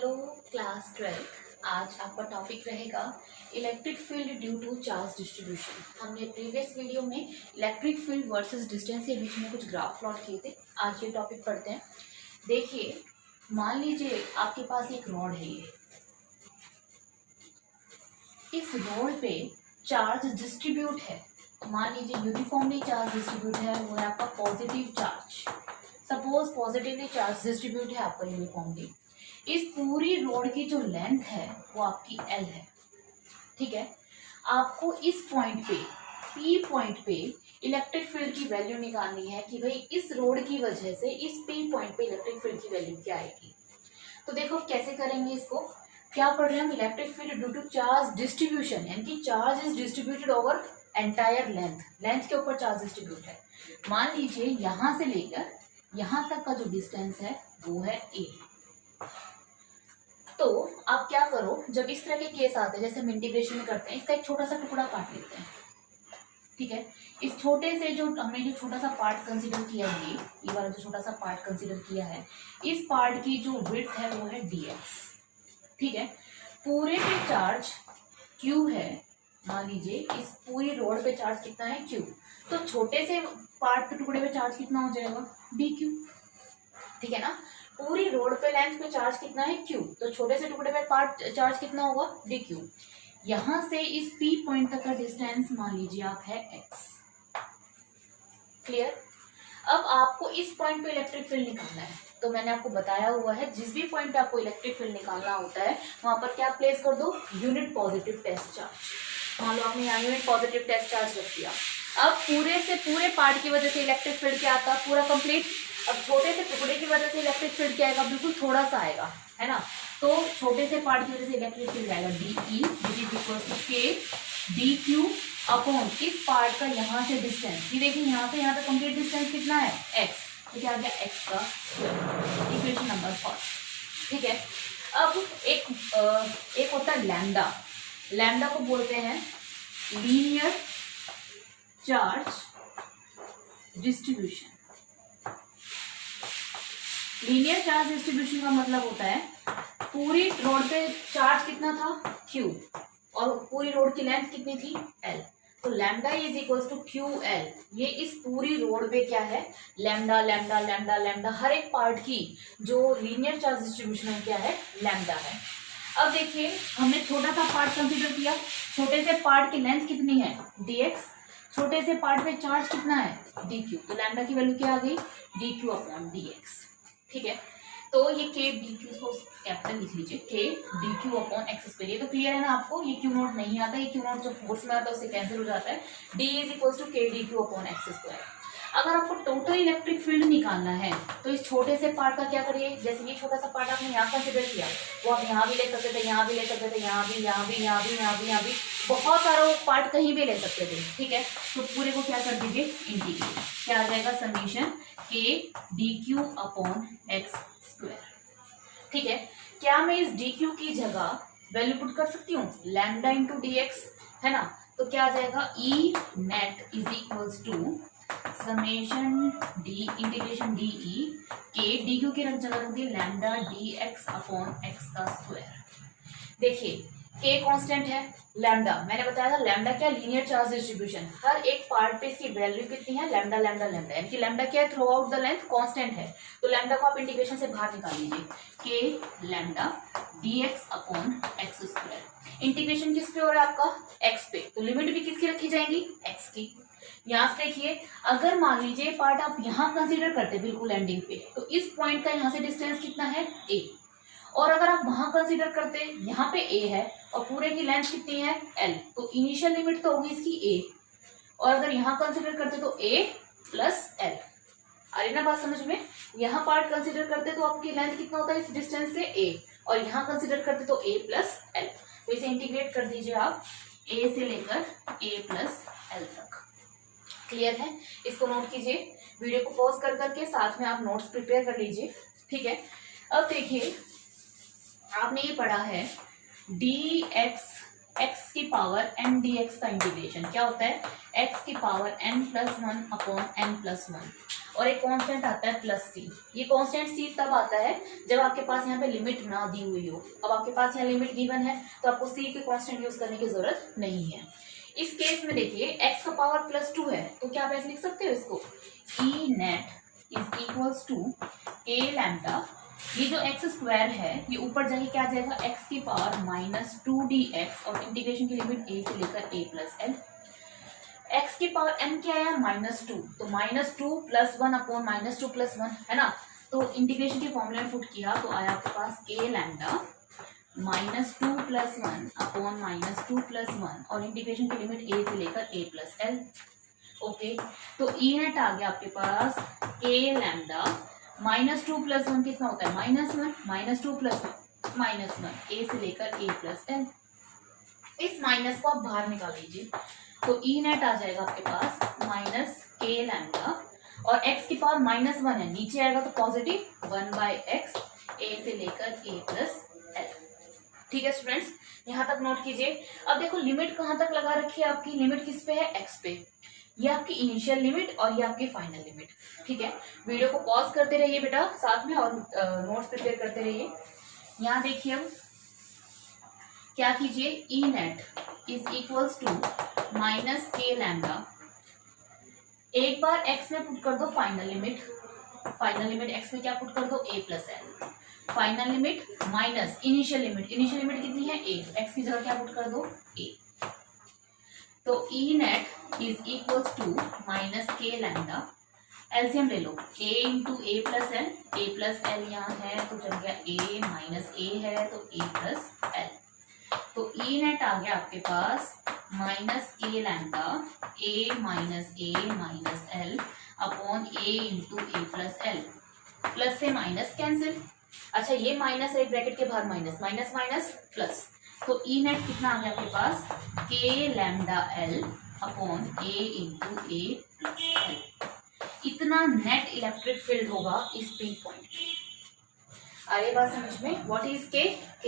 Hello class 12। आज आपका topic रहेगा electric field due to charge distribution. हमने प्रीवियस वीडियो में इलेक्ट्रिक फील्ड वर्सेस डिस्टेंस के बीच में कुछ ग्राफ प्लॉट किए थे। आज ये टॉपिक पढ़ते हैं। देखिए, मान लीजिए आपके पास एक रॉड है। इस रॉड पे चार्ज डिस्ट्रीब्यूट है। मान लीजिए यूनिफॉर्मली चार्ज डिस्ट्रीब्यूट है, वो है आपका positive charge. Suppose positively charge distribute है आपका यूनिफॉर्मली। इस पूरी रोड की जो लेंथ है वो आपकी एल है। ठीक है, आपको इस पॉइंट पे पी पॉइंट पे इलेक्ट्रिक फील्ड की वैल्यू निकालनी है कि भाई इस रोड की वजह से इस पी पॉइंट पे इलेक्ट्रिक फील्ड की वैल्यू क्या आएगी। तो देखो कैसे करेंगे इसको। क्या पढ़ रहे हैं हम? Electric field due to charge distribution, यानी कि charge is distributed over entire length के ऊपर चार्ज डिस्ट्रीब्यूट है। मान लीजिए यहां से लेकर यहां तक का जो डिस्टेंस है वो है ए। तो आप क्या करो, जब इस तरह के केस आते हैं जैसे हम इंटीग्रेशन में करते हैं, इसका एक छोटा सा टुकड़ा काट लेते हैं। ठीक है, इस छोटे से जो हमने जो छोटा सा पार्ट कंसीडर किया है, ये वाला जो छोटा सा पार्ट कंसीडर किया है, इस पार्ट की जो विड्थ है वो है dx। ठीक है, पूरे पे चार्ज q है। मान लीजिए इस पूरी रोड पे चार्ज कितना है q, तो छोटे से पार्ट के टुकड़े पे चार्ज कितना हो जाएगा dq। ठीक है ना, पूरी रोड पे लेंथ पे चार्ज कितना है q, तो छोटे से टुकड़े पे पार्ट चार्ज कितना होगा dq। यहां से इस p पॉइंट तक का डिस्टेंस मान लीजिए आप है x। क्लियर? अब आपको इस पॉइंट पे इलेक्ट्रिक फील्ड निकालना है। तो मैंने आपको बताया हुआ है, जिस भी पॉइंट पे आपको इलेक्ट्रिक फील्ड निकालना होता है वहां पर क्या प्लेस कर दो, यूनिट पॉजिटिव टेस्ट चार्ज। मान लो आपने यहाँ यूनिट पॉजिटिव टेस्ट चार्ज रख दिया। अब पूरे पार्ट की वजह से इलेक्ट्रिक फील्ड क्या आता है, पूरा कंप्लीट। अब छोटे से टुकड़े की वजह से इलेक्ट्रिक फील्ड क्या आएगा, बिल्कुल थोड़ा सा आएगा, है ना। तो छोटे से पार्ट की वजह से इलेक्ट्रिक फील्ड आएगा DE, which is equal to K DQ upon इस पार्ट का यहाँ से डिस्टेंस। ये देखिए यहाँ से यहाँ तक कंप्लीट डिस्टेंस कितना है x, तो क्या आ गया x का स्क्वायर। Equation number 4। ठीक है, अब एक होता है लैम्डा। लैम्डा को बोलते हैं linear charge distribution. Linear charge distribution का मतलब होता है पूरी रोड पे चार्ज कितना था Q और पूरी रोड की लेंथ कितनी थी L। तो lambda is equals to QL। ये इस पूरी रोड पे क्या है, लैम्डा लैम्डा लैम्डा लैम्डा, हर एक पार्ट की जो लीनियर चार्ज डिस्ट्रीब्यूशन है क्या है, लैम्डा है। अब देखिए हमने छोटा सा पार्ट कंसीडर किया। छोटे से पार्ट की लेंथ कितनी है dx, छोटे से पार्ट पे चार्ज कितना है dq। तो लैम्डा की वैल्यू क्या आ गई, dq अपॉन dx। ठीक है, तो ये k dq को कैपिटल लिख लीजिए, k dq upon x square. ये तो क्लियर है ना आपको, ये क्यू नॉट नहीं आता, ये क्यू नॉट जो फोर्स में आता है उससे कैंसिल हो जाता है। d is equal to k dq upon x square. अगर आपको टोटल इलेक्ट्रिक फील्ड निकालना है तो इस छोटे से पार्ट का क्या करिए, जैसे ये छोटा सा पार्ट आपने यहाँ कंसिडर किया, वो आप यहाँ भी ले सकते थे, यहाँ भी ले सकते थे, यहाँ भी, यहाँ भी, यहाँ भी, यहाँ भी, यहाँ भी, बहुत सारा वो पार्ट कहीं भी ले सकते थे। ठीक है, तो पूरे को क्या कर दीजिए इंटीग्रेट, क्या आ जाएगा summation k dq upon x square. ठीक है, क्या मैं इस dq की जगह वैल्यू पुट कर सकती हूँ, लैम्डा इंटू dx, है ना। तो क्या आ जाएगा E net is equals to summation d integration DE k dq की जगह रख दी लैम्डा dx अपॉन x का स्क्वायर। देखिए k कांस्टेंट है, लैम्डा मैंने बताया था, लैम्डा क्या, लीनियर चार्ज डिस्ट्रीब्यूशन। हर एक पार्ट पे इसकी वैल्यू कितनी है, लैम्डा लैम्डा लैम्डा, यानी कि लैम्डा क्या है, through out the length constant है। तो लैम्डा को आप इंटीग्रेशन से बाहर निकाल लीजिए, k lambda dx upon x square. Integration किस पे हो रहा है आपका, x पे, तो लिमिट भी किसकी रखी जाएगी, x की। यहाँ से देखिए, अगर मान लीजिए पार्ट आप यहाँ कंसीडर करते बिल्कुल एंडिंग पे, तो इस पॉइंट का यहाँ से डिस्टेंस कितना है a, और अगर आप वहां कंसीडर करते यहाँ पे a है और पूरे की लेंथ कितनी है l, तो इनिशियल लिमिट तो होगी इसकी a, और अगर यहाँ कंसीडर करते तो a प्लस l। अरे ना बात समझ में, यहाँ पार्ट कंसीडर करते तो आपकी लेंथ कितना होता है इस डिस्टेंस से a, और यहाँ कंसीडर करते तो a प्लस l। तो इसे इंटीग्रेट कर दीजिए आप a से लेकर a प्लस l तक। क्लियर है? इसको नोट कीजिए, वीडियो को पॉज कर करके साथ में आप नोट्स प्रिपेयर कर लीजिए। ठीक है, अब देखिए आपने ये पढ़ा है dx एक्स की पावर n dx का इंटीग्रेशन क्या होता है, एक्स की पावर n+1 अपॉन n+1 और एक कांस्टेंट आता है प्लस सी। ये कांस्टेंट सी तब आता है जब आपके पास यहाँ पे लिमिट ना दी हुई हो। अब आपके पास यहाँ लिमिट गिवन है तो आपको सी के कांस्टेंट यूज करने की जरूरत नहीं है। इस केस में देखिए एक्स का पावर +2 है तो क्या आप ऐसे लिख सकते हो इसको, E net is equals to a lambda, ये जो एक्स स्क्वायर है ये ऊपर जाके क्या आ जाएगा, एक्स की पावर -2dx और इंटीग्रेशन की लिमिट a से लेकर a+l। एक्स की पावर n क्या है, -2, तो -2 + 1 अपॉन -2 + 1 है ना। तो इंटीग्रेशन के फॉर्मूले में पुट किया तो आया आपके पास a लैम्डा -2 + 1 अपॉन -2 + 1 और इंटीग्रेशन की लिमिट a से लेकर a+l। ओके, तो ई नेट आ गया आपके पास a लैम्डा -2 + 1 कितना होता है, -1, -2 + 1 a से लेकर a+l। इस माइनस को आप बाहर निकाल लीजिए तो ई नेट आ जाएगा आपके पास -k लैम्डा और x की पावर -1 है, नीचे आएगा तो पॉजिटिव 1/x a से लेकर a+l। ठीक है स्टूडेंट्स, यहाँ तक नोट कीजिए। अब देखो लिमिट कहाँ तक लगा रखी है आपकी, लिमिट किस पे है, x पे। ये आपकी इनिशियल लिमिट और ये आपकी फाइनल लिमिट। ठीक है, वीडियो को पॉज करते रहिए बेटा साथ में और नोट्स प्रिपेयर करते रहिए। यहाँ देखिए अब क्या कीजिए, E net is equals to -k lambda, एक बार x में पुट कर दो फाइनल लिमिट, x में क्या पुट कर दो a+l, final limit minus initial limit कितनी है a, x की जगह क्या पुट कर दो a। तो E net is equals to -k lambda, LCM ले लो a इंटू a+l यहाँ है तो चल गया a - a है तो a+l। तो ई नेट आ गया आपके पास -k lambda a-l upon a into a+l, plus से माइनस कैंसिल। अच्छा ये माइनस है ब्रैकेट के बाहर माइनस प्लस, तो ई नेट कितना आ गया आपके पास k lambda l upon a into a+l। इतना नेट इलेक्ट्रिक फील्ड होगा इस पी पॉइंट पे। आगे बात समझ में, what is k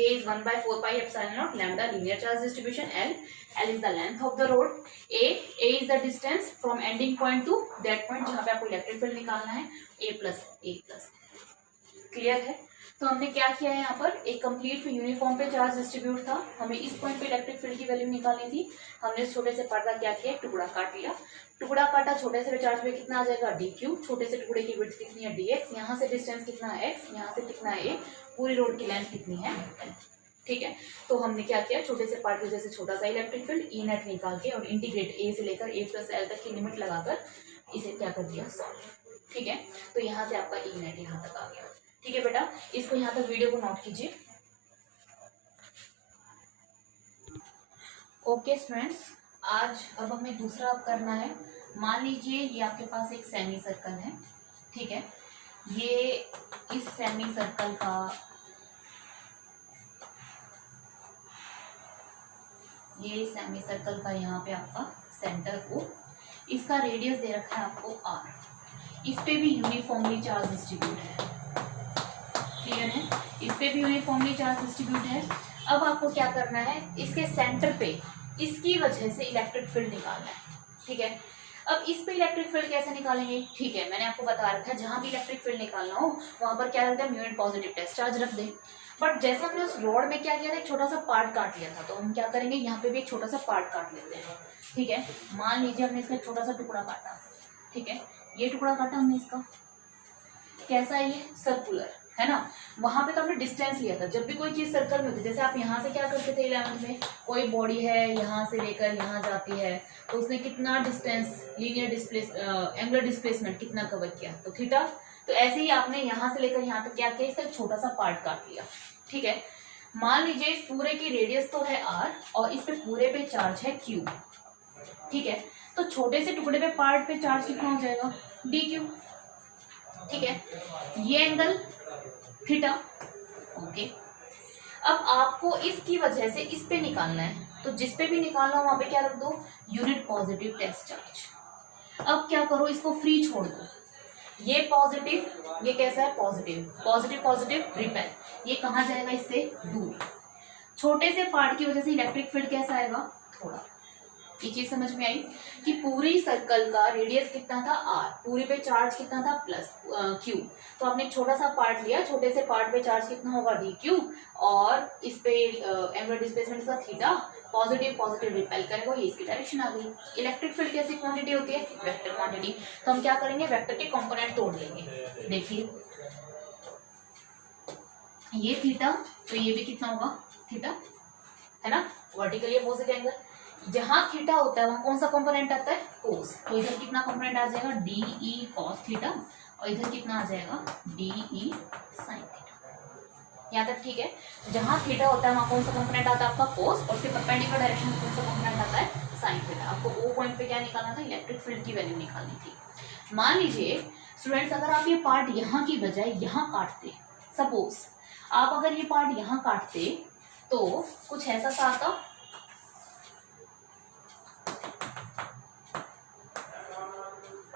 is 1/4πε0 lambda linear charge distribution, l is the length of the road, a is the distance from ending point to that point जहाँ पे आपको इलेक्ट्रिक फील्ड निकालना है, a+a+। क्लियर है। तो हमने क्या किया है, यहाँ पर एक कंप्लीट यूनिफॉर्म पे चार्ज डिस्ट्रीब्यूट था, हमें इस पॉइंट पे इलेक्ट्रिक फील्ड की वैल्यू निकालनी थी। हमने इस छोटे से पार्ट का क्या किया, टुकड़ा काट लिया, टुकड़ा काटा, छोटे से चार्ज पे कितना आ जाएगा dq, छोटे से टुकड़े की विड्थ कितनी है dx, यहाँ से डिस्टेंस कितना है x, यहाँ से कितना है a, पूरी रोड की लेंथ कितनी है l। ठीक है, तो हमने क्या किया, छोटे से पार्ट की वजह से छोटा सा इलेक्ट्रिक फील्ड ई नेट निकाल के और इंटीग्रेट a से लेकर a+l तक की लिमिट लगाकर इसे क्या कर दिया सॉल्व। ठीक है, तो यहाँ से आपका ई नेट यहाँ तक आ गया। ठीक है बेटा, इसको यहाँ तक वीडियो को नोट कीजिए। ओके स्टूडेंट्स, आज अब हमें दूसरा अब करना है। मान लीजिए ये आपके पास एक सेमी सर्कल है, ठीक है, ये इस सेमी सर्कल का यहाँ पे आपका सेंटर को, इसका रेडियस दे रखा है आपको r, इस पे भी यूनिफॉर्मली चार्ज डिस्ट्रीब्यूट है। क्लियर है, इस पे भी यूनिफॉर्मली चार्ज डिस्ट्रीब्यूट है। अब आपको क्या करना है, इसके सेंटर पे इसकी वजह से इलेक्ट्रिक फील्ड निकालना है। ठीक है, अब इस पे इलेक्ट्रिक फील्ड कैसे निकालेंगे, ठीक है, मैंने आपको बता रखा है जहां भी इलेक्ट्रिक फील्ड निकालना हो वहां पर क्या रहता है, mu and positive test charge रख दे। बट जैसे हमने उस रोड में क्या किया था, एक छोटा सा पार्ट काट लिया था, तो हम क्या करेंगे, यहाँ पे भी एक छोटा सा पार्ट काट लेते हैं। ठीक है, मान लीजिए हमने इसका छोटा सा टुकड़ा काटा, ठीक है, ये टुकड़ा काटा हमने इसका, कैसा है ये सर्कुलर है ना। वहां पे तो हमने डिस्टेंस लिया था, जब भी कोई चीज सर्कल में होती है, जैसे आप यहाँ से क्या करते थे 11th में, कोई बॉडी है यहाँ से लेकर यहाँ जाती है तो उसने कितना डिस्टेंस, लीनियर एंगुलर डिस्प्लेसमेंट कितना कवर किया, तो थीटा। तो ऐसे ही आपने यहाँ से लेकर यहाँ तक क्या किया, इसका छोटा सा पार्ट काट लिया। ठीक है, मान लीजिए इस पूरे की रेडियस तो है r और इस पे पूरे पे चार्ज है q। ठीक है, तो छोटे से टुकड़े पे पार्ट पे चार्ज कितना हो जाएगा, dq। ठीक है, ये एंगल थीटा। ओके, अब आपको इसकी वजह से इस पे निकालना है, तो जिस पे भी निकालना हो वहां पे क्या रख दो, यूनिट पॉजिटिव टेस्ट चार्ज। अब क्या करो, इसको फ्री छोड़ दो, ये पॉजिटिव, ये कैसा है पॉजिटिव, पॉजिटिव पॉजिटिव रिपेल, ये कहाँ जाएगा इससे दूर। छोटे से पार्ट की वजह से इलेक्ट्रिक फील्ड कैसा आएगा, थोड़ा। ये चीज समझ में आई कि पूरी सर्कल का रेडियस कितना था r, पूरी पे चार्ज कितना था प्लस q, तो आपने एक छोटा सा पार्ट लिया, छोटे से पार्ट पे चार्ज कितना होगा dq, और इस पे एंगुलर डिस्प्लेसमेंट का थीटा, पॉजिटिव पॉजिटिव रिपेल करेगा, ये इसकी डायरेक्शन आ गई। इलेक्ट्रिक फील्ड कैसी क्वांटिटी होती है, वेक्टर क्वांटिटी। तो हम क्या करेंगे, वेक्टर के कंपोनेंट तोड़ लेंगे। देखिए ये थीटा, तो ये भी कितना होगा थीटा, है ना, वर्टिकली अपोजिट एंगल। जहां थीटा होता है वहां कौन सा कंपोनेंट आता है, कोस, तो इधर कितना कंपोनेंट आ जाएगा, डी ई कॉस थीटा, और इधर कितना आ जाएगा, डी ई साइन थीटा। यहाँ तक ठीक है। जहां थीटा होता है वहां कौन सा कंपोनेंट आता है आपका कोस, और फिर परपेंडिकुलर डायरेक्शन में कौन सा कंपोनेंट आता है, साइन थीटा। आपको ओ पॉइंट पे क्या निकालना था, इलेक्ट्रिक फील्ड की वैल्यू निकालनी थी। मान लीजिए स्टूडेंट्स, अगर आप ये पार्ट यहाँ की बजाय यहाँ काटते, सपोज आप अगर ये पार्ट यहाँ काटते तो कुछ ऐसा सा आता,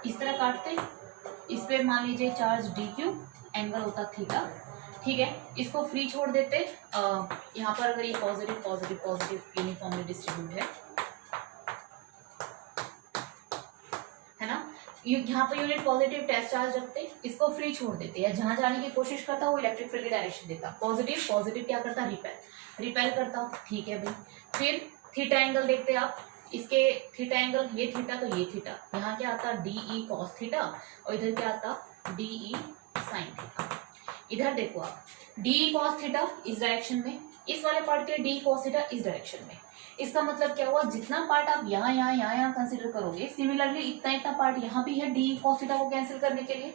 इस तरह काटते, इस पे मान लीजिए चार्ज डी क्यू, एंगल होता थीटा, ठीक है। इसको फ्री छोड़ देते, यहाँ पर अगर ये positive positive positive uniformly distribute है ना, यहाँ per unit positive test charge रखते, इसको फ्री छोड़ देते, या जहां जाने की कोशिश करता वो इलेक्ट्रिक फील्ड की डायरेक्शन देता, पॉजिटिव पॉजिटिव क्या करता, रिपेल करता, ठीक है भाई। फिर थीटा एंगल देखते आप, इसके थीटा एंगल, ये थीटा तो ये थीटा, यहाँ क्या आता डी ई कॉस थीटा, और इधर क्या आता डी ई साइन थीटा। इधर देखो आप, डी ई कॉस थीटा इस डायरेक्शन में, इस वाले पार्ट के डी कॉस थीटा इस डायरेक्शन में। इसका मतलब क्या हुआ, जितना पार्ट आप यहाँ कंसीडर करोगे, सिमिलरली इतना पार्ट यहाँ भी है डी कॉस थीटा को कैंसिल करने के लिए।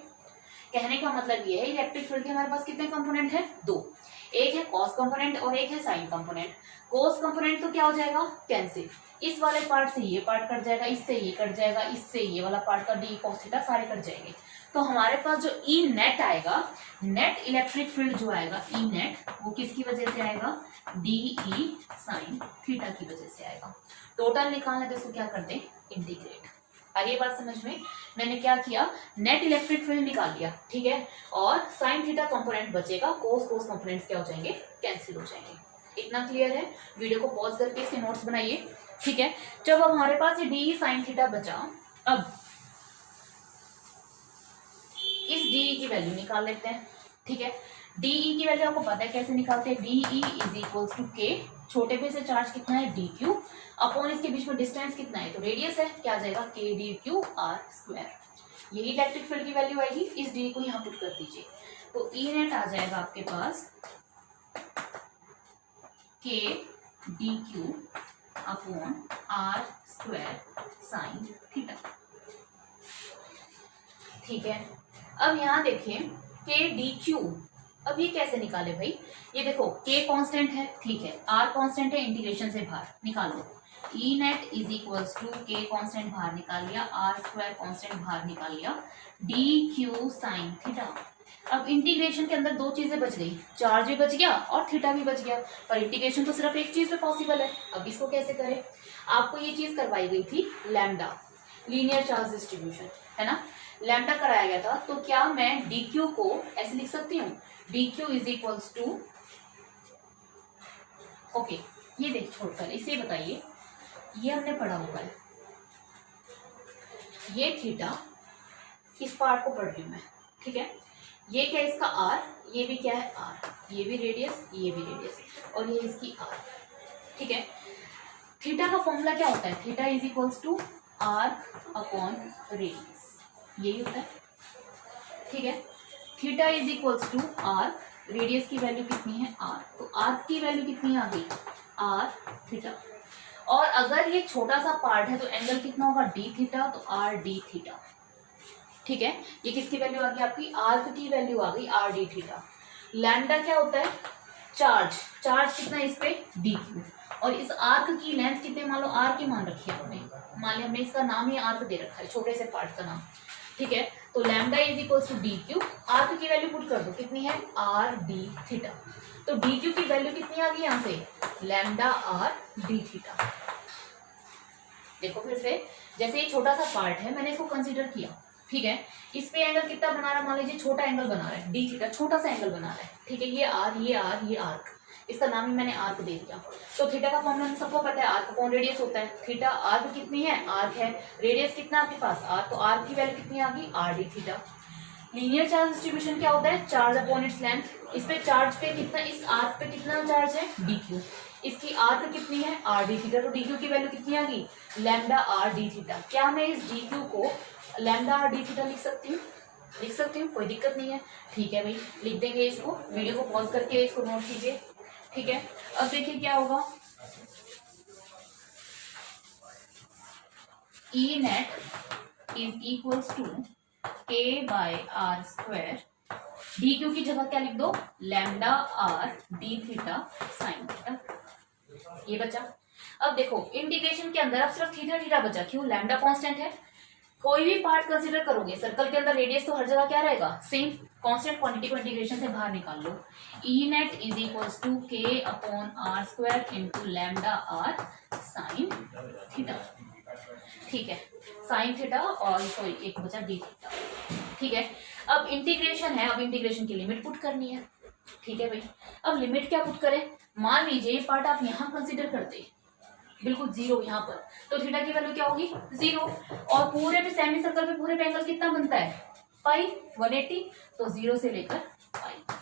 कहने का मतलब ये है, इलेक्ट्रिक फील्ड के हमारे पास कितने कंपोनेंट है, दो, एक है कॉस कंपोनेंट और एक है साइन कंपोनेंट। कॉस कंपोनेंट तो क्या हो जाएगा, कैंसिल, इस वाले पार्ट से ये पार्ट कट जाएगा, इससे ये कट जाएगा, इससे ये वाला पार्ट का डी कॉस थीटा सारे कट जाएंगे। तो हमारे पास जो ई नेट आएगा, नेट इलेक्ट्रिक फील्ड जो आएगा ई नेट, वो किसकी वजह से आएगा, डी ई साइन थीटा की वजह से आएगा। टोटल निकालना तो इसको क्या करते हैं, इंटीग्रेट। आगे बात समझ में, मैंने क्या किया, नेट इलेक्ट्रिक फील्ड निकाल लिया, ठीक है, और साइन थीटा कंपोनेंट बचेगा, कोस कंपोनेंट्स क्या हो जाएंगे, कैंसिल हो जाएंगे। इतना क्लियर है। वीडियो को पॉज करके इसके नोट्स बनाइए, ठीक है। जब अब हमारे पास ये डी साइन थीटा बचा, अब इस डी की वैल्यू निकाल लेते हैं, ठीक है। डीई की वैल्यू आपको पता है कैसे निकालते हैं, डीई इज इक्वल्स टू के, छोटे पे से चार्ज कितना है डी क्यू, अपॉन इसके बीच में डिस्टेंस कितना है, तो रेडियस है, क्या आ जाएगा के डी क्यू आर स्क्वायर। यही इलेक्ट्रिक फील्ड की वैल्यू आएगी। इस डी को यहाँ पुट कर दीजिए, तो ई नेट आ जाएगा आपके पास k D Q upon are square sine theta, ठीक है। अब यहाँ देखिए के डी क्यू, अब ये कैसे निकाले भाई, ये देखो के कांस्टेंट है, ठीक है, आर कांस्टेंट है, इंटीग्रेशन से बाहर निकालो, ई नेट इज इक्वल्स टू के कांस्टेंट बाहर निकाल लिया, आर स्क्वायर कांस्टेंट बाहर निकाल लिया, डी क्यू साइन थीटा। अब इंटीग्रेशन के अंदर दो चीजें बच गई, चार्ज भी बच गया और थीटा भी बच गया, पर इंटीग्रेशन तो सिर्फ एक चीज पे पॉसिबल है। अब इसको कैसे करें, आपको ये चीज करवाई गई थी लैम्डा, लीनियर चार्ज डिस्ट्रीब्यूशन, है ना, लैम्डा कराया गया था। तो क्या मैं डी क्यू को ऐसे लिख सकती हूँ, d q is equals to, okay, ये देख छोड़कर इसे बताइए, ये हमने पढ़ा हुआ है, ये थीटा, इस पार्ट को पढ़ रही हूं मैं, ठीक है, ये क्या इसका आर, ये भी क्या है आर, ये भी रेडियस, ये भी रेडियस, और ये इसकी आर, ठीक है। थीटा का फॉर्मूला क्या होता है, theta is equals to r upon radius, यही होता है, ठीक है। Theta is equals to r, radius की वैल्यू कितनी है आर, तो आर की वैल्यू कितनी आ गई आर थीटा, और अगर ये छोटा सा पार्ट है तो एंगल कितना होगा डी थीटा, तो आर डी थीटा, ठीक है। ये किसकी वैल्यू आ गई आपकी, आर्क की वैल्यू आ गई आर डी थीटा। लैम्डा क्या होता है, चार्ज, चार्ज कितना है इस पे डी क्यू, और इस आर्क की लेंथ कितने, मान लो आर की मान रखी है आपने, मान लिया हमने इसका नाम ही आर्क दे रखा है, छोटे से पार्ट का नाम, ठीक है। तो lambda is equals to d q, arc की वैल्यू पुट कर दो, कितनी है आर डी थीटा, तो डी क्यू की वैल्यू कितनी आ गई यहाँ से लैम्डा आर डी थीटा। देखो फिर से, जैसे ये छोटा सा पार्ट है, मैंने इसको कंसीडर किया, ठीक है, इस पे एंगल कितना बना रहा है, मान लीजिए छोटा एंगल बना रहा है डी थीटा, छोटा सा एंगल बना रहा है, ठीक है, ये आर ये आर ये आर्क, इसका नाम ही मैंने आर्क दे दिया। तो थीटा का फॉर्मूला हम सबको पता है, आर्क अपॉन रेडियस होता है। थीटा आर्क कितनी है, आर्क है, रेडियस कितना आपके पास आर, तो आर्क की वैल्यू कितनी आ गई, are d theta. Linear charge distribution क्या होता है, चार्ज अपॉन इट्स लेंथ। इस पे चार्ज पे कितना, इस आर्क पे कितना चार्ज है, डी क्यू। इसकी आर्क कितनी है, आर डी थीटा, तो डी क्यू की वैल्यू कितनी आ गई, लैम्डा आर डी थीटा। क्या मैं इस डी क्यू को लैम्डा आर डी थीटा लिख सकती हूँ, लिख सकती हूँ, कोई दिक्कत नहीं है। ठीक है भाई, लिख देंगे इसको, वीडियो को पॉज करके इसको नोट कीजिए। ठीक है, अब देखिए क्या होगा, E net is equals to के by are square, d q की जगह क्या लिख दो, lambda r d theta sine theta, ये बचा। अब देखो इंटीग्रेशन के अंदर अब सिर्फ थीटा थीटा बचा, क्यों, लैम्डा कांस्टेंट है। कोई भी पार्ट कंसीडर करोगे, सर्कल के अंदर रेडियस तो हर जगह क्या रहेगा, सेम, कांस्टेंट क्वांटिटी को इंटीग्रेशन से बाहर निकाल लो। E net is equals to k upon are square into lambda r sine theta. ठीक है, साइन थीटा और सॉरी एक बचा डी थीटा। ठीक है, अब इंटीग्रेशन है, अब इंटीग्रेशन की लिमिट पुट करनी है। ठीक है भाई, अब लिमिट क्या पुट करें, मान लीजिए ये पार्ट आप यहाँ कंसीडर करते बिल्कुल जीरो यहाँ पर, तो थीटा की वैल्यू क्या होगी, जीरो। और पूरे पे सेमी सर्कल पे पूरे पे एंगल कितना बनता है, पाई 180, तो जीरो से लेकर पाई।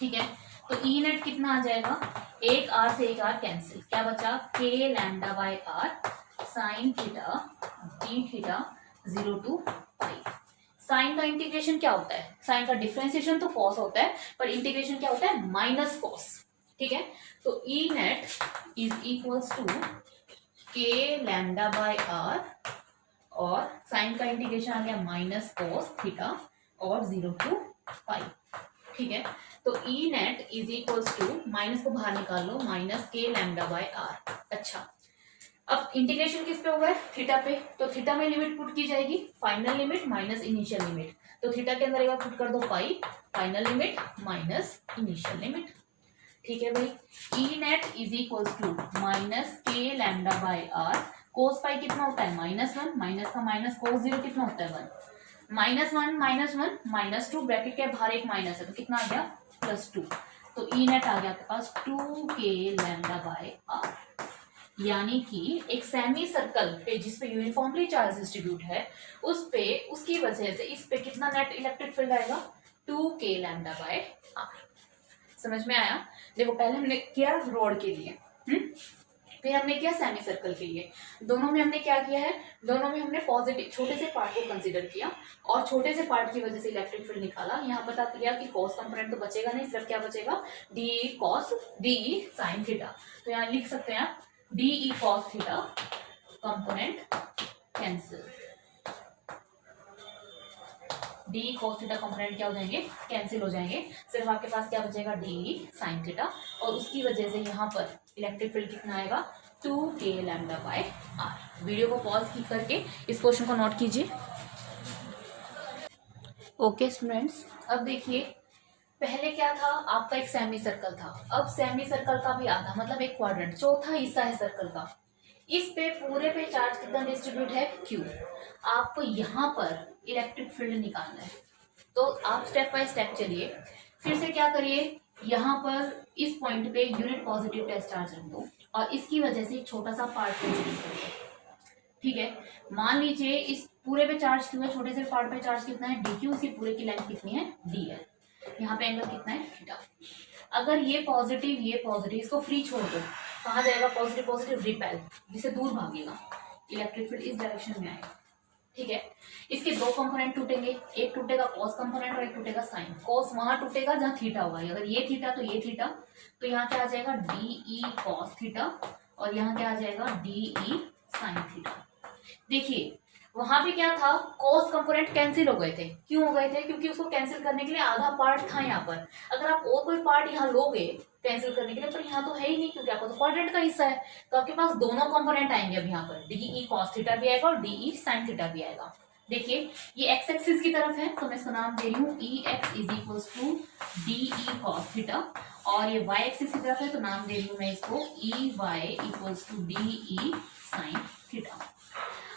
ठीक है, तो ई नेट कितना आ जाएगा, एक आर से एक आर कैंसिल, क्या बचा, k lambda by are sine theta D theta 0 to pi. Sine का इंटीग्रेशन क्या होता है, साइन का डिफरेंशिएशन तो कॉस होता है, पर इंटीग्रेशन क्या होता है, माइनस कॉस। ठीक है, तो E net is equals to K lambda by are, और साइन का इंटीग्रेशन आ गया माइनस कॉस थीटा और 0 to पाई। ठीक है, तो E net is equals to, minus को बाहर निकाल लो, minus k lambda by r. अच्छा, अब इंटीग्रेशन किस पे हुआ है, थीटा पे, तो थीटा में लिमिट पुट की जाएगी, final limit minus initial limit, तो थीटा के अंदर एक बार पुट कर दो pi, final limit minus initial limit. ठीक है भाई, E net is equals to minus k lambda by r, cos pi कितना होता है, -1, माइनस का माइनस कोस 0 कितना होता है 1, -1 -1 -2, ब्रैकेट के बाहर एक माइनस है तो कितना आ गया, +2, तो ई नेट आ गया आपके पास 2 के लैम्डा बाय आर। यानी कि एक सेमी सर्कल पे जिसपे यूनिफॉर्मली चार्ज डिस्ट्रीब्यूट है, उस पे उसकी वजह से इस पे कितना नेट इलेक्ट्रिक फील्ड आएगा, 2 के लैम्डा बाय आर। समझ में आया। देखो पहले हमने किया रोड के लिए, फिर हमने किया सेमी सर्कल के लिए। दोनों में हमने क्या किया है, दोनों में हमने पॉजिटिव छोटे से पार्ट को कंसीडर किया और छोटे से पार्ट की वजह से इलेक्ट्रिक फील्ड निकाला। यहाँ पता किया कि कॉस कंपोनेंट तो बचेगा नहीं, सिर्फ क्या बचेगा, D cos D sine theta. तो यहाँ लिख सकते हैं आप D E cos theta component cancel, D cos theta component क्या हो जाएंगे, कैंसिल हो जाएंगे, सिर्फ आपके पास क्या बचेगा, डी साइन थीटा, और उसकी वजह से यहाँ पर इलेक्ट्रिक फील्ड कितना आएगा, 2 k lambda by are. Video को पॉज की करके इस क्वेश्चन को नोट कीजिए। ओके स्टूडेंट्स, अब देखिए पहले क्या था, आपका एक सेमी सर्कल था, अब सेमी सर्कल का भी आधा मतलब एक क्वाड्रेंट, चौथा हिस्सा है सर्कल का। इस पे पूरे पे चार्ज कितना डिस्ट्रीब्यूट है, Q। आपको यहाँ पर इलेक्ट्रिक फील्ड निकालना है, तो आप स्टेप बाय स्टेप चलिए। फिर से क्या करिए, यहाँ पर इस पॉइंट पे यूनिट पॉजिटिव टेस्ट चार्ज रख दो और इसकी वजह से एक छोटा सा पार्ट कंसीडर करो। ठीक है, मान लीजिए इस पूरे पे चार्ज क्यों है, छोटे से पार्ट पे चार्ज कितना है, DQ, उसकी पूरे की लेंथ कितनी है, DL। यहाँ पे एंगल कितना है, थीटा। अगर ये पॉजिटिव, इसको फ्री छोड़ दो, कहाँ जाएगा, पॉजिटिव पॉजिटिव रिपेल, जिससे दूर भागेगा, इलेक्ट्रिक फील्ड इस डायरेक्शन में आएगा। ठीक है, इसके दो कंपोनेंट टूटेंगे, एक टूटेगा कॉस कंपोनेंट और एक टूटेगा साइन। कॉस वहां टूटेगा जहाँ थीटा हुआ है, अगर ये थीटा तो ये थीटा, तो यहाँ क्या आ जाएगा, डी ई कॉस थीटा, और यहाँ क्या आ जाएगा, डी ई साइन थीटा। देखिए वहां पे क्या था, कॉस कंपोनेंट कैंसिल हो गए थे, क्यों हो गए थे, क्योंकि उसको कैंसिल करने के लिए आधा पार्ट था यहाँ पर। अगर आप और कोई पार्ट यहाँ लोगे कैंसिल करने के लिए, पर यहाँ तो है ही नहीं क्योंकि आपका तो क्वाड्रेंट का हिस्सा है, तो आपके पास दोनों कंपोनेंट आएंगे अब यहाँ पर, डी ई कॉस थीटा भी आएगा और डी ई साइन थीटा भी आएगा। देखिए ये एक्स एक्सिस की तरफ है तो मैं इसका नाम दे रही हूँ E X is equals to D E cos theta, और ये वाई एक्सिस की तरफ है तो नाम दे रही हूँ मैं इसको E y equals to D E sine theta.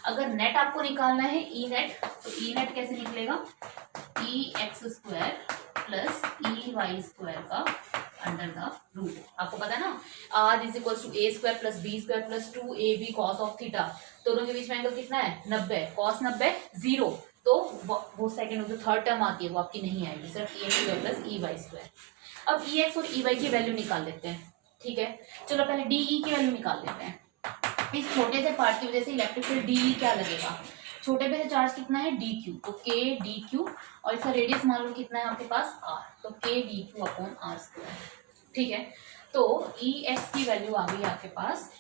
अगर नेट आपको निकालना है ई नेट, तो ई नेट कैसे निकलेगा, E X square plus E Y square का अंडर द रूट। आपको पता है ना, r is equal to a square plus b square plus 2ab cos of theta. दोनों के बीच में एंगल कितना है 90, कॉस 90 0, तो वो सेकंड जो थर्ड टर्म आती है वो आपकी नहीं आएगी, सिर्फ A square plus E Y square. अब ई एक्स और ई वाई की वैल्यू निकाल लेते हैं। ठीक है, चलो पहले डी ई की वैल्यू निकाल लेते हैं। इस छोटे से पार्ट की वजह से इलेक्ट्रिक फील्ड डी ई क्या लगेगा, छोटे पे से चार्ज कितना है डी क्यू, तो के डी क्यू, और इसका रेडियस मान लो कितना है आपके पास आर, तो k D Q upon are square. ठीक है, तो ई एक्स की वैल्यू आ गई आपके पास,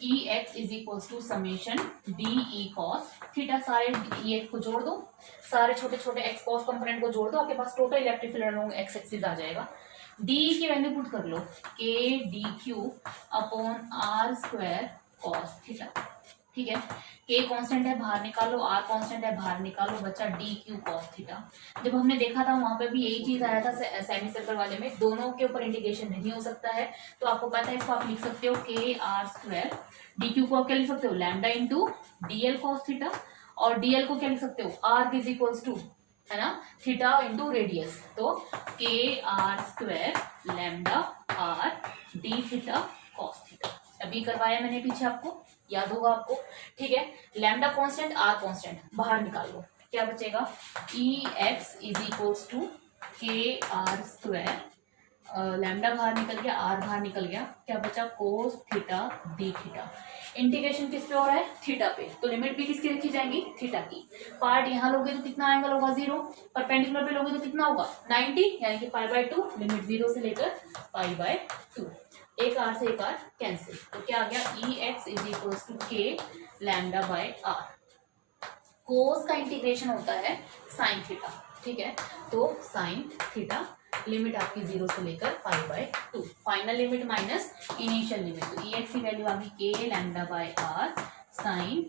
E X is equal to summation D E cos theta. सारे ई एक्स को जोड़ दो, सारे छोटे छोटे एक्स कॉस कंपोनेंट को जोड़ दो, आपके पास total electric field along X axis आ जाएगा। डी की वैल्यू पुट कर लो, K D Q upon are square cos theta. ठीक है, के कांस्टेंट है बाहर निकालो, आर कांस्टेंट है बाहर निकालो, बच्चा डी क्यू कॉस थीटा। जब हमने देखा था वहां पे भी यही चीज आया था सेमी सर्कल वाले में, दोनों के ऊपर इंटीग्रेशन नहीं हो सकता है, तो आपको पता है इसको आप लिख सकते हो के आर स्क्वायर, डी क्यू को आप क्या लिख सकते हो lambda into d L cos theta, और डी एल को क्या लिख सकते हो आर इज इक्वल्स टू, है ना, थीटा इंटू रेडियस, तो k r square lambda r d theta cos theta. अभी करवाया मैंने पीछे, आपको याद होगा आपको। ठीक है, लैम्डा कांस्टेंट आर कांस्टेंट बाहर निकाल लो, क्या बचेगा ई एक्स इज इक्वल्स टू के आर स्क्वायर, लैम्डा बाहर निकल गया, आर बाहर निकल गया, क्या बचा cos theta D theta. Integration किस पे हो रहा है थीटा पे, तो लिमिट भी किसकी रखी जाएगी थीटा की। पार्ट यहाँ लोगे तो कितना एंगल होगा 0, परपेंडिकुलर पे लोगे तो कितना होगा 90, यानी कि π/2, लिमिट 0 से लेकर π/2, एक आर से एक आर कैंसिल, तो क्या आ गया ई X is equal to K lambda by r. कोस का इंटीग्रेशन होता है साइन थीटा। ठीक है, तो साइन थीटा, लिमिट आपकी 0 से लेकर π/2, final limit minus initial limit, तो ई एक्स की वैल्यू आ गई के lambda by are sine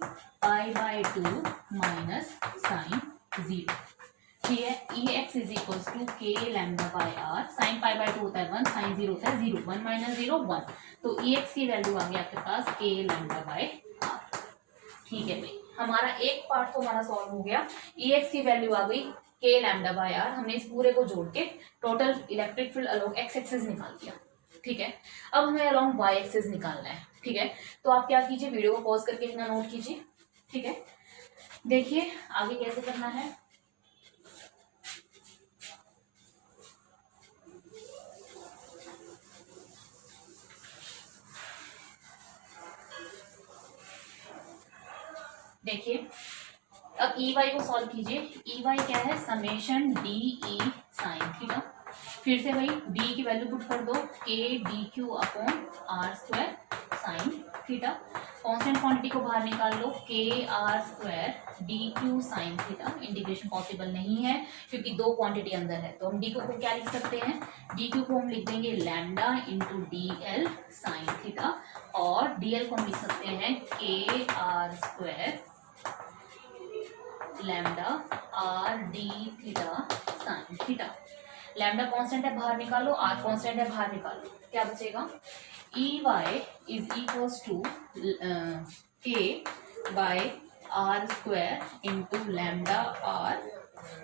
π/2 minus sine 0। ठीक है, E X is equal to K lambda by are, sine π/2 होता है 1, साइन 0 होता है 0, 1 माइनस 0 1, तो ई एक्स की वैल्यू आ गई आपके पास के लैम्डा बाय आर। ठीक है भाई, हमारा एक पार्ट तो हमारा सॉल्व हो गया, ई एक्स की वैल्यू आ गई के लैम्डा बाय आर, हमने इस पूरे को जोड़ के total electric field along X axis निकाल दिया। ठीक है, अब हमें अलोंग वाई एक्सिस निकालना है। ठीक है, तो आप क्या कीजिए, वीडियो को पॉज करके इतना नोट कीजिए। ठीक है, देखिए आगे कैसे करना है। देखिए, अब ई वाई को सॉल्व कीजिए। ई वाई क्या है summation D E sine theta, फिर से भाई डी की वैल्यू पुट कर दो k D Q upon are square sine theta, constant quantity को बाहर निकाल लो k r square d q sine theta. Integration possible नहीं है क्योंकि दो क्वांटिटी अंदर है, तो हम डी क्यू को क्या लिख सकते हैं, डी क्यू को हम लिख देंगे lambda into d l sine theta, और डी एल को हम लिख सकते हैं k r square lambda r d theta sine theta. Lambda constant है बाहर निकालो, आर कांस्टेंट है बाहर निकालो, क्या बचेगा E Y is equals to के by are square into lambda R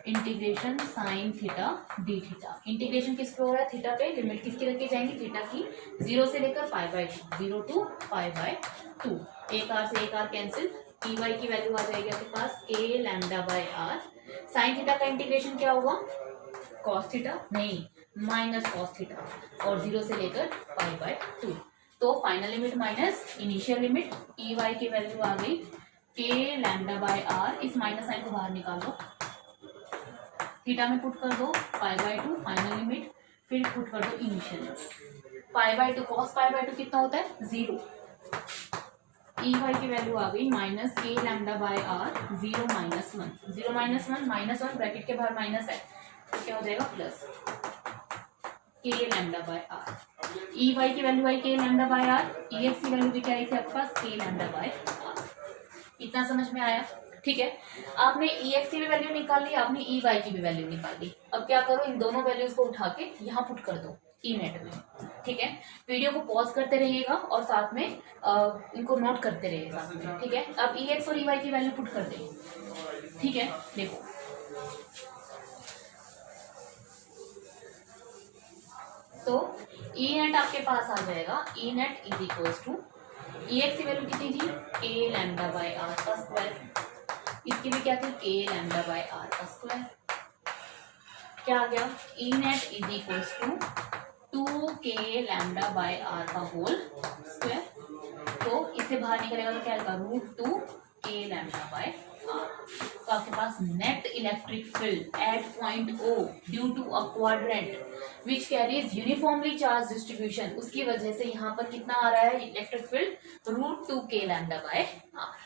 integration sine theta D theta. Integration किस पे हो रहा है थीटा पे, लिमिट किसकी रखी जाएंगी थीटा की, 0 से लेकर π/2, 0 to π/2, एक आर से एक आर कैंसिल, ई वाई की वैल्यू आ जाएगी आपके पास k lambda by are, sine theta का इंटीग्रेशन क्या होगा कॉस थीटा, नहीं माइनस कॉस थीटा, और 0 से लेकर π/2, तो final limit minus initial limit, E y की वैल्यू आ गई के लैम्डा बाय आर, इस माइनस साइन को बाहर निकालो, थीटा में पुट कर दो π/2 फाइनल लिमिट, फिर पुट कर दो इनिशियल लिमिट, π/2 कॉस π/2 कितना होता है 0, ई वाई की वैल्यू आ गई minus k lambda by r 0 minus 1, 0 minus 1 minus 1 bracket के बाहर माइनस है, तो क्या हो जाएगा plus k lambda by r. E y की वैल्यू आई k lambda by r, E x की वैल्यू भी क्या आई थी आपके पास के लैम्डा बाय आर। इतना समझ में आया। ठीक है, आपने ई एक्स की भी वैल्यू निकाल ली, आपने ई वाई की भी वैल्यू निकाल ली। अब क्या करो, इन दोनों वैल्यूज को उठा के यहाँ पुट कर दो ई नेट में। ठीक है, वीडियो को पॉज करते रहिएगा और साथ में इनको नोट करते रहिएगा साथ में। ठीक है, अब ई एक्स और ई वाई की वैल्यू पुट कर दें। ठीक है, देखो तो ई नेट आपके पास आ जाएगा, E net is equals to E x की वैल्यू कितनी थी, के लैम्डा बाय आर का स्क्वायर, इसकी भी क्या थी, के लैम्डा बाय आर का स्क्वायर। क्या आ गया, E net is equals to 2k lambda by R का होल स्क्वायर। तो इससे बाहर निकलेगा तो क्या आएगा, √2k लैम्डा बाय आर। तो आपके पास net electric field at point O due to a quadrant which carries uniformly charge distribution, उसकी वजह से यहाँ पर कितना आ रहा है electric field, √2k lambda by R.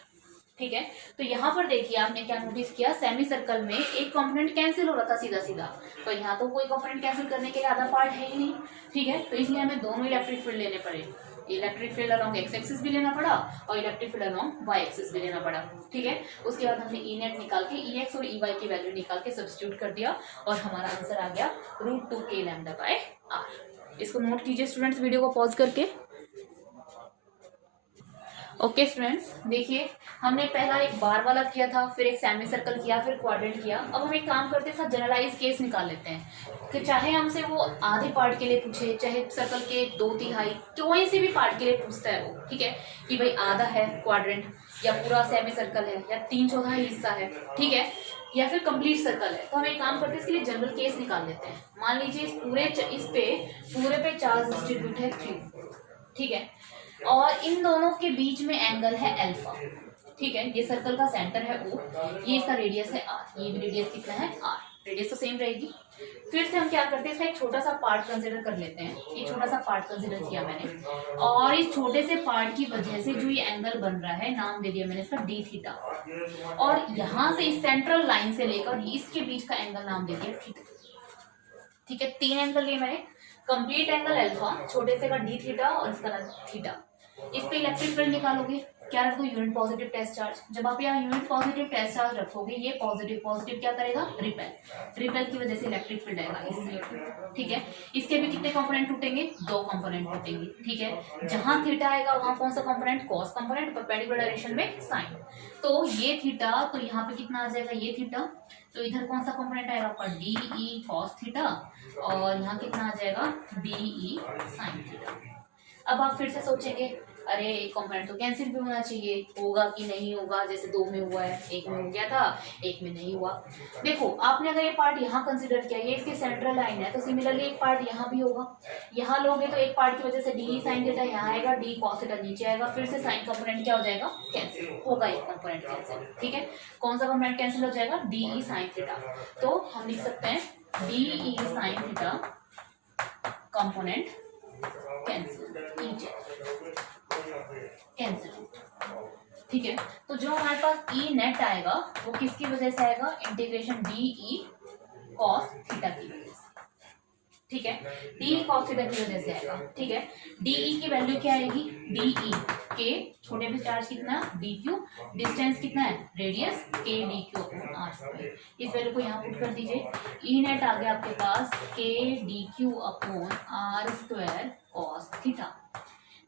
ठीक है, तो यहाँ पर देखिए आपने क्या नोटिस किया, सेमी सर्कल में एक कंपोनेंट कैंसिल हो रहा था सीधा सीधा, तो यहाँ तो कोई कंपोनेंट कैंसिल करने के लिए आधा पार्ट है ही नहीं। ठीक है, तो इसलिए हमें दोनों इलेक्ट्रिक फील्ड लेने पड़े, electric field along x axis भी लेना पड़ा और electric field along y axis भी लेना पड़ा। ठीक है, उसके बाद हमने ई नेट निकाल के ई एक्स और ई वाई की वैल्यू निकाल के सब्स्टिट्यूट कर दिया और हमारा आंसर आ गया √2k लैम्डा बाय आर। इसको नोट कीजिए स्टूडेंट्स, वीडियो को पॉज करके। ओके स्टूडेंट्स, देखिए हमने पहला एक बार वाला किया था, फिर एक सेमी सर्कल किया, फिर क्वाड्रेंट किया। अब हम एक काम करते हैं, सब जनरलाइज केस निकाल लेते हैं कि चाहे हमसे वो आधे पार्ट के लिए पूछे, चाहे सर्कल के 2/3, कोई से भी पार्ट के लिए पूछता है वो, ठीक है, कि भाई आधा है क्वाड्रेंट या पूरा सेमी सर्कल है या 3/4 हिस्सा है, ठीक है, या फिर कंप्लीट सर्कल है। तो हम एक काम करते हैं, इसके लिए जनरल केस निकाल लेते हैं। मान लीजिए इस पूरे पे चार्ज डिस्ट्रीब्यूट है Q, ठीक है, और इन दोनों के बीच में एंगल है अल्फा। ठीक है, ये सर्कल का सेंटर है O, ये इसका रेडियस है R, ये भी रेडियस कितना है R, रेडियस तो सेम रहेगी। फिर से हम क्या करते हैं, इसका एक छोटा सा पार्ट कंसीडर कर लेते हैं। ये छोटा सा पार्ट कंसीडर किया मैंने, और इस छोटे से पार्ट की वजह से जो ये एंगल बन रहा है, नाम दे दिया मैंने इसका d थीटा, और यहाँ से इस सेंट्रल लाइन से लेकर इसके बीच का एंगल नाम दे दिया थीटा। ठीक है, 3 एंगल लिए मैंने, कंप्लीट एंगल अल्फा, छोटे से का d थीटा और इसका थीटा। इस पे इलेक्ट्रिक फील्ड निकालोगे, क्या रखो, यूनिट पॉजिटिव टेस्ट चार्ज। जब आप यहाँ यूनिट पॉजिटिव टेस्ट चार्ज रखोगे, ये पॉजिटिव क्या करेगा, रिपेल की वजह से इलेक्ट्रिक फील्ड आएगा इसमें। ठीक है, इसके भी कितने कंपोनेंट टूटेंगे, 2 कंपोनेंट टूटेंगे। ठीक है, जहां थीटा आएगा वहां कौन सा component, cos component, perpendicular direction में साइन। तो ये थीटा, तो यहाँ पे कितना आ जाएगा, ये थीटा, तो इधर कौन सा कंपोनेंट आएगा आपका, DE कॉस थीटा, और यहाँ कितना आ जाएगा, DE साइन थीटा। अब आप फिर से सोचेंगे, अरे एक कंपोनेंट तो कैंसिल भी होना चाहिए, होगा कि नहीं होगा, जैसे 2 में हुआ है, 1 में हो गया था, 1 में नहीं हुआ। देखो आपने अगर ये पार्ट यहाँ कंसीडर किया, ये इसकी सेंट्रल लाइन है, तो सिमिलरली एक पार्ट यहाँ भी होगा। यहाँ लोगे तो एक पार्ट की वजह से DE साइन थीटा यहाँ आएगा, D कॉस थीटा नीचे आएगा, फिर से साइन कंपोनेंट क्या हो जाएगा, कैंसिल होगा, एक कंपोनेंट कैंसिल। ठीक है, कौन सा कंपोनेंट कैंसिल हो जाएगा, DE साइन थीटा। तो हम लिख सकते हैं DE sine theta component cancel, cancel. ठीक है, तो जो हमारे पास ई नेट आएगा वो किसकी वजह से आएगा, इंटीग्रेशन DE कॉस थीटा की वजह से। ठीक है, DE कॉस थीटा की वजह से आएगा। ठीक है, DE की वैल्यू क्या आएगी, DE के छोटे पे चार्ज कितना, DQ, डिस्टेंस कितना है, radius, K DQ upon R square. इस वैल्यू को यहाँ पुट कर दीजिए, ई नेट आ गया आपके पास K DQ upon R square cos theta.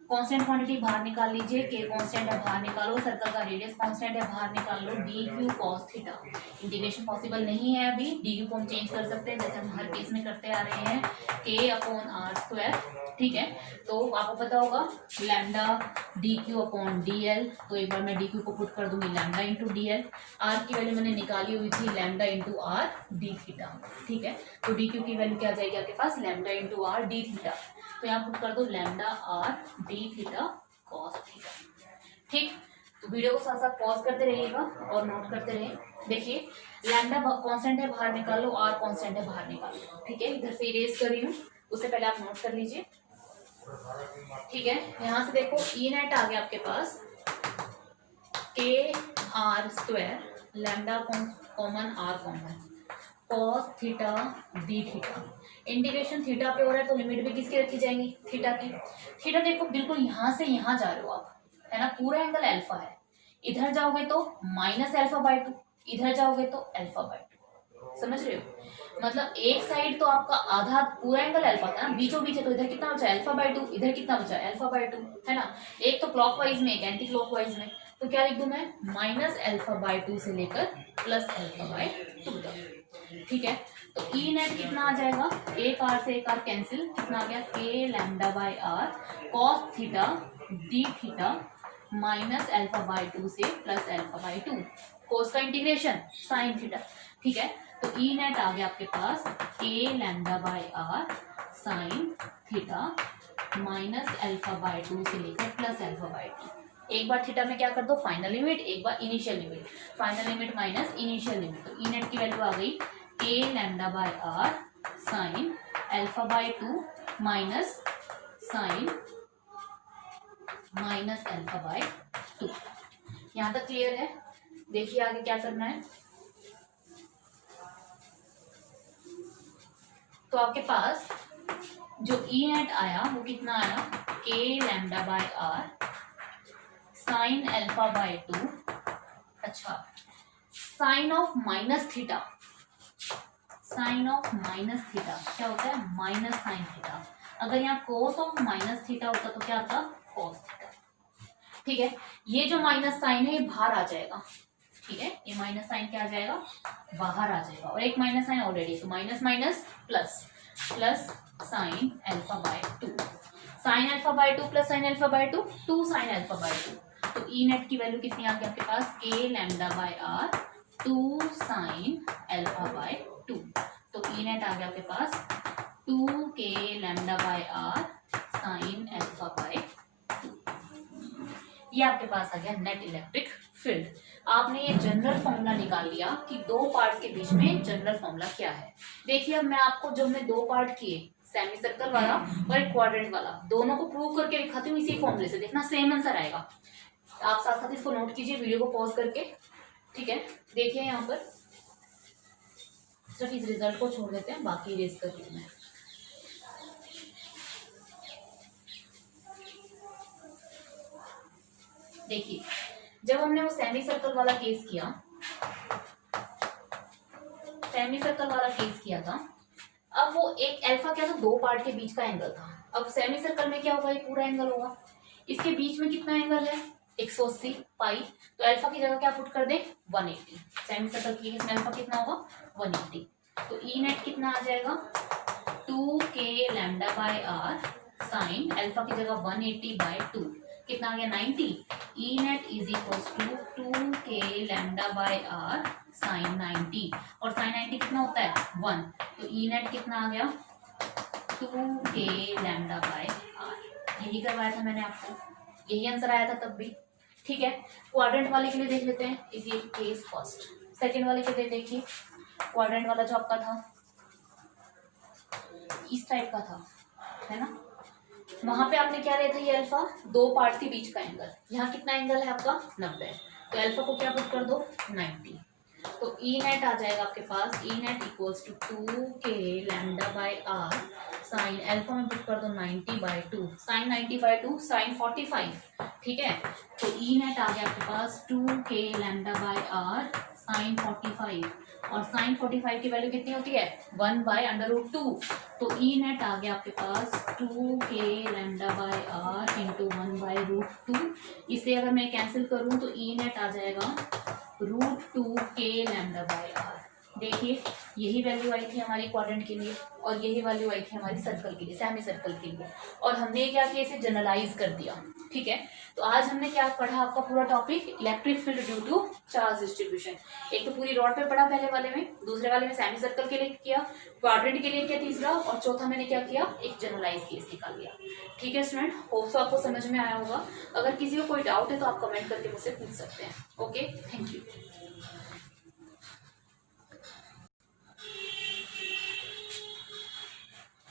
Constant quantity बाहर निकाल लीजिए, के कांस्टेंट है बाहर निकालो, सर्कल का रेडियस कांस्टेंट है बाहर निकाल लो, DQ cos theta. Integration possible नहीं है अभी, DQ को हम चेंज कर सकते हैं जैसे हम हर केस में करते आ रहे हैं, K अपॉन R स्क्वायर। ठीक है, तो आपको पता होगा लैम्डा DQ अपॉन DL, तो एक बार मैं DQ को पुट कर दूंगी लैम्डा इंटू DL। R की वैल्यू मैंने निकाली हुई थी lambda into R D theta. ठीक है, तो DQ की वैल्यू क्या जाएगी आपके पास, lambda into R D theta. तो यहाँ पुट कर दो lambda R D theta cos theta. ठीक, तो वीडियो को साथ साथ पॉज करते रहिएगा और नोट करते रहिए। देखिए लैम्डा कांस्टेंट है बाहर निकालो, R कांस्टेंट है बाहर निकालो। ठीक है, इधर से इरेज कर रही हूँ, उससे पहले आप नोट कर लीजिए। ठीक है, यहाँ से देखो ई नेट आ गया आपके पास K R square, lambda common R common, cos theta D theta. Integration theta पे हो रहा है तो लिमिट भी किसकी रखी जाएंगी, थीटा की। थीटा देखो बिल्कुल यहाँ से यहाँ जा रहे हो आप, है ना, पूरा एंगल अल्फा है, इधर जाओगे तो -α/2, इधर जाओगे तो α/2। समझ रहे हो, मतलब एक साइड तो आपका आधा पूरा एंगल अल्फा था ना, बीचों बीच है, तो इधर कितना बचा α/2, इधर कितना बचा α/2, है ना। एक तो क्लॉकवाइज में, एक एंटी क्लॉकवाइज में, तो क्या लिख दूं मैं, -α/2 से लेकर +α/2 तक। ठीक है, तो ई नेट कितना आ जाएगा, एक आर से एक आर कैंसिल, कितना आ गया k lambda by r cos theta D theta minus alpha by 2 से प्लस अल्फा बाय 2, कोस का इंटीग्रेशन साइन थीटा। ठीक है, तो ई नेट आ गया आपके पास k lambda by are sine theta minus alpha by 2 से लेकर प्लस अल्फा बाय 2। एक बार थीटा में क्या कर दो फाइनल लिमिट, एक बार initial limit, final limit minus initial limit. तो ई नेट की वैल्यू आ गई के lambda by are sine alpha by 2 minus sine minus alpha by 2। यहां तक क्लियर है? देखिए आगे क्या करना है। तो आपके पास जो ई नेट आया वो कितना आया, k lambda by are sine alpha by 2। अच्छा, sine of minus theta, sine of minus theta क्या होता है, माइनस साइन थीटा। अगर यहाँ कोस ऑफ माइनस थीटा होता तो क्या आता, कोस थीटा। ठीक है, ये जो माइनस साइन है ये बाहर आ जाएगा। ठीक है, ये माइनस साइन क्या आ जाएगा, बाहर आ जाएगा, और एक माइनस साइन ऑलरेडी, तो minus minus plus, plus sign alpha by 2, sine alpha by 2 plus sign alpha by 2, 2 sine alpha by 2। तो ई नेट की वैल्यू कितनी आ गई आपके पास, k lambda by r 2 sine alpha by 2। तो ई नेट आ गया आपके पास 2 k lambda by are sine alpha by 2। ये आपके पास आ गया नेट इलेक्ट्रिक फील्ड। आपने ये जनरल फॉर्मूला निकाल लिया कि दो पार्ट्स के बीच में जनरल फॉर्मूला क्या है। देखिए अब मैं आपको, जो हमने दो पार्ट किए, सेमी सर्कल वाला और एक क्वाड्रेंट वाला, दोनों को प्रूव करके दिखाती हूँ इसी फॉर्मूले से, देखना सेम आंसर आएगा। आप साथ साथ इसको नोट कीजिए, वीडियो को पॉज करके। ठीक है, देखिए यहाँ पर सिर्फ इस रिजल्ट को छोड़ देते हैं, बाकी इरेज कर लूँ मैं। देखिए जब हमने वो सेमी सर्कल वाला केस किया, सेमी सर्कल वाला केस किया था, अब वो एक अल्फा क्या था, दो पार्ट के बीच का एंगल था। अब सेमी सर्कल में क्या होगा, ये पूरा एंगल होगा, इसके बीच में कितना एंगल है 180 पाई, तो अल्फा की जगह क्या पुट कर दे 180। सेमी सर्कल की केस में अल्फा कितना होगा 180। तो ई नेट कितना आ जाएगा 2 k lambda by are sine alpha की जगह 180 बाय 2, कितना आ गया 90। E net is equal to 2 k lambda by are sign 90, और साइन 90 कितना होता है 1, तो ई नेट कितना आ गया 2 के लैम्डा बाय आर। यही करवाया था मैंने आपको, यही आंसर आया था तब भी। ठीक है, क्वाड्रेंट वाले के लिए देख लेते हैं, इज ये केस फर्स्ट। सेकंड वाले के लिए देखिए, क्वाड्रेंट वाला जो आपका था इस टाइप का था, है ना, वहां पे आपने क्या लिया था, ये अल्फा दो पार्ट के बीच का एंगल, यहाँ कितना एंगल है आपका 90, तो अल्फा को क्या पुट कर दो 90। तो ई नेट आ जाएगा आपके पास, E net equals to 2 k lambda by are sine alpha में पुट कर दो 90 बाय 2, साइन 90 बाय 2 साइन 45। ठीक है, तो ई नेट आ गया आपके पास 2 k lambda by are sign 45, और साइन 45 की वैल्यू कितनी होती है 1 बाय √2। तो ई नेट आ गया आपके पास 2 k lambda by r into 1 by √2। इसे अगर मैं कैंसिल करूं तो ई नेट आ जाएगा √2 के लैम्डा बाय आर। देखिए यही वैल्यू आई थी हमारी क्वाड्रेंट के लिए, और यही वैल्यू आई थी हमारी सर्कल के लिए, सेमी सर्कल के लिए, और हमने क्या किया, इसे जनरलाइज कर दिया। ठीक है, तो आज हमने क्या पढ़ा, आपका पूरा topic electric field due to charge distribution. एक तो पूरी रॉड पे पढ़ा पहले वाले में, दूसरे वाले में सेमी सर्कल के लिए किया, क्वाड्रेंट के लिए किया तीसरा, और चौथा मैंने क्या किया, एक जनरलाइज केस निकाल लिया। ठीक है स्टूडेंट, होप सो आपको समझ में आया होगा। अगर किसी को कोई डाउट है तो आप कमेंट करके मुझसे पूछ सकते हैं। Okay, thank you.